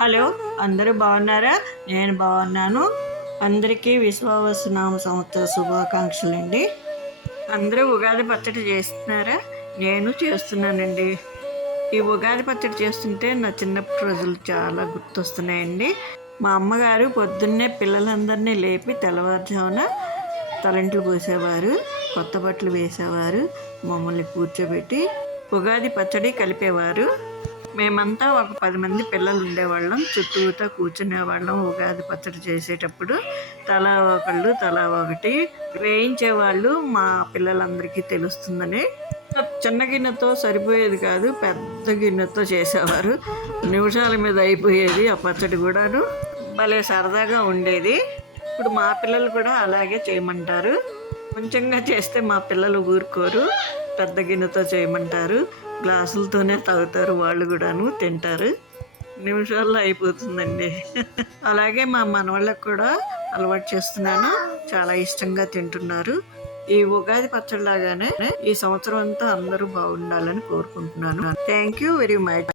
Hello, అందరూ బాగున్నారా? నేను బాగున్నాను. అందరికీ విశ్వావసునామ సంవత్సర శుభాకాంక్షలండి. అందరూ ఉగాది పచ్చడి చేస్తున్నారా? నేను చేస్తున్నానండి. ఈ ఉగాది పచ్చడి చేస్తుంటే నా చిన్నప్పటి రోజులు చాలా గుర్తొస్తున్నాయండి. మా అమ్మగారు పొద్దున్నే పిల్లలందరినీ లేపి తెల్లవారుజామున తలంట్లు పోసేవారు, కొత్త బట్టలు వేసేవారు, మమ్మల్ని కూర్చోబెట్టి ఉగాది పచ్చడి కలిపేవారు. మేమంతా ఒక 10 మంది పిల్లలు ఉండేవాళ్ళం. చుట్టూతా కూర్చునేవాళ్ళం. ఉగాది పచ్చడి చేసేటప్పుడు తలా ఒకటి వేయించేవాళ్ళు. మా పిల్లలందరికీ తెలుస్తుందని చిన్న గిన్నెతో సరిపోయేది కాదు, పెద్ద గిన్నెతో చేసేవారు. నిమిషాల మీద అయిపోయేది ఆ పచ్చడి కూడాను. భలే సరదాగా ఉండేది. ఇప్పుడు మా పిల్లలు కూడా అలాగే చేయమంటారు. కొంచెంగా చేస్తే మా పిల్లలు ఊరుకోరు, పెద్ద గిన్నెతో చేయమంటారు. గ్లాసులతోనే తాగుతారు, వాళ్ళు కూడాను తింటారు. నిమిషాల్లో అయిపోతుందండి. అలాగే మా మనవాళ్ళకు కూడా అలవాటు చేస్తున్నాను, చాలా ఇష్టంగా తింటున్నారు. ఈ ఉగాది పచ్చడిలాగానే ఈ సంవత్సరం అంతా అందరూ బాగుండాలని కోరుకుంటున్నాను. Thank you very much.